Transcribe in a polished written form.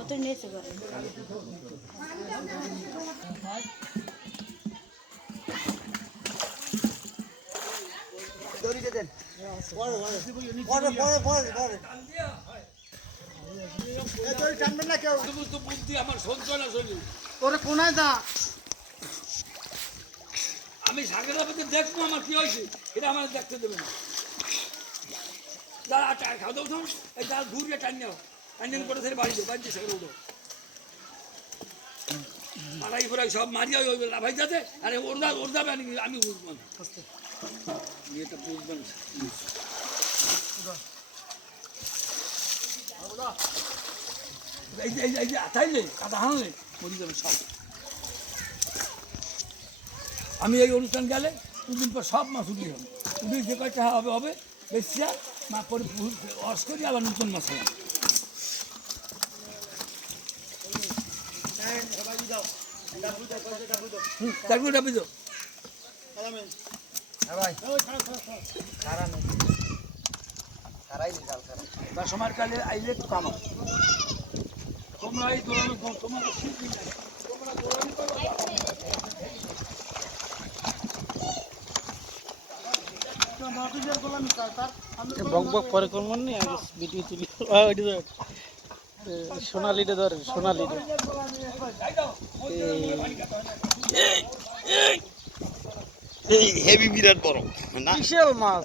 কত নিয়েছে গো দড়িতে দেন পরে পরে পরে পরে এই দড়ি টানবেন না কেউ তুমি তো বুদ্ধি আমার সঞ্চয় শরীর ওরে কোনায় যা আমি সাগরের মধ্যে দেখবো আমার কি হয়েছে এটা আমার দেখতে দেবে না যারা খাওয়া দাও শোন এই যারা ঘুরিয়ে টানিও টানিয়ে করে ধরে বাড়ি যাও বাড়িতে সাগরে উঠো মারাই ফোরাই সব মারিয়া ওই ভাই যাতে আরে ওর যাবে আমি বুঝবো না এটা বুঝবো না এই যে আতাইলে কাদা হানলে মরি যাবে সব আমি এই অনুষ্ঠান গেলে দুদিন পর সব মাছ উঠি হবে উঠে যে কয়টা হবে হবে বেশিয়া মা পরে অস করি আবার নতুন মাছ হবে তারপরে ডাবি দাও তার সময় কালে আইলে একটু কামা তোমরা এই দৌড়ানো তোমার তোমরা দৌড়ানি করো বক বক পরে করবো নি আগে ভিডিও তুলি সোনালিটা ধরে সোনালিটা এই হেভি বিরাট বড় না বিশাল মাছ